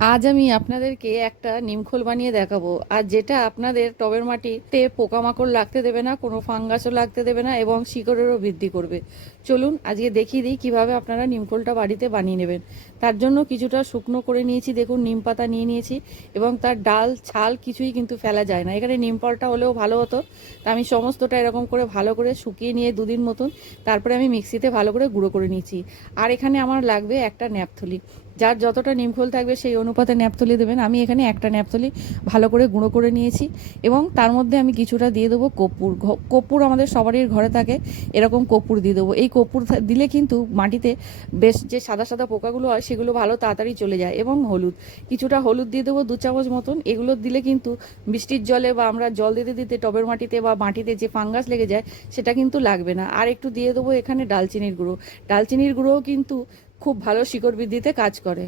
আজ আমি আপনাদেরকে একটা নিমখোল বানিয়ে দেখাবো। আর যেটা আপনাদের টবের মাটিতে পোকামাকড় লাগতে দেবে না, কোনো ফাঙ্গাসও লাগতে দেবে না এবং শিকড়েরও বৃদ্ধি করবে। চলুন আজকে দেখিয়ে দিই কীভাবে আপনারা নিমখোলটা বাড়িতে বানিয়ে নেবেন। তার জন্য কিছুটা শুকনো করে নিয়েছি, দেখুন নিম পাতা নিয়ে নিয়েছি এবং তার ডাল, ছাল কিছুই কিন্তু ফেলা যায় না। এখানে নিম ফলটা হলেও ভালো হতো। তা আমি সমস্তটা এরকম করে ভালো করে শুকিয়ে নিয়ে দুদিন মতন তারপরে আমি মিক্সিতে ভালো করে গুঁড়ো করে নিয়েছি। আর এখানে আমার লাগবে একটা ন্যাপথলি। যার যতটা নিমখোল থাকবে সেই অনুপাতে ন্যাপথলি দেবেন। আমি এখানে একটা ন্যাপথলি ভালো করে গুঁড়ো করে নিয়েছি এবং তার মধ্যে আমি কিছুটা দিয়ে দেবো কর্পূর ঘ- কর্পূর আমাদের সবারই ঘরে থাকে, এরকম কর্পূর দিয়ে দেবো। এই কর্পূর দিলে কিন্তু মাটিতে বেশ যে সাদা সাদা পোকাগুলো হয় সেগুলো ভালো তাড়াতাড়ি চলে যায় এবং হলুদ। কিছুটা হলুদ দিয়ে দেবো দু চামচ মতন। এগুলো দিলে কিন্তু বৃষ্টির জলে বা আমরা জল দিতে দিতে টবের মাটিতে বা মাটিতে যে ফাঙ্গাস লেগে যায় সেটা কিন্তু লাগবে না। আর একটু দিয়ে দেবো এখানে ডালচিনির গুঁড়ো। ডালচিনির গুঁড়োও কিন্তু খুব ভালো শিকড় বৃদ্ধিতে কাজ করে।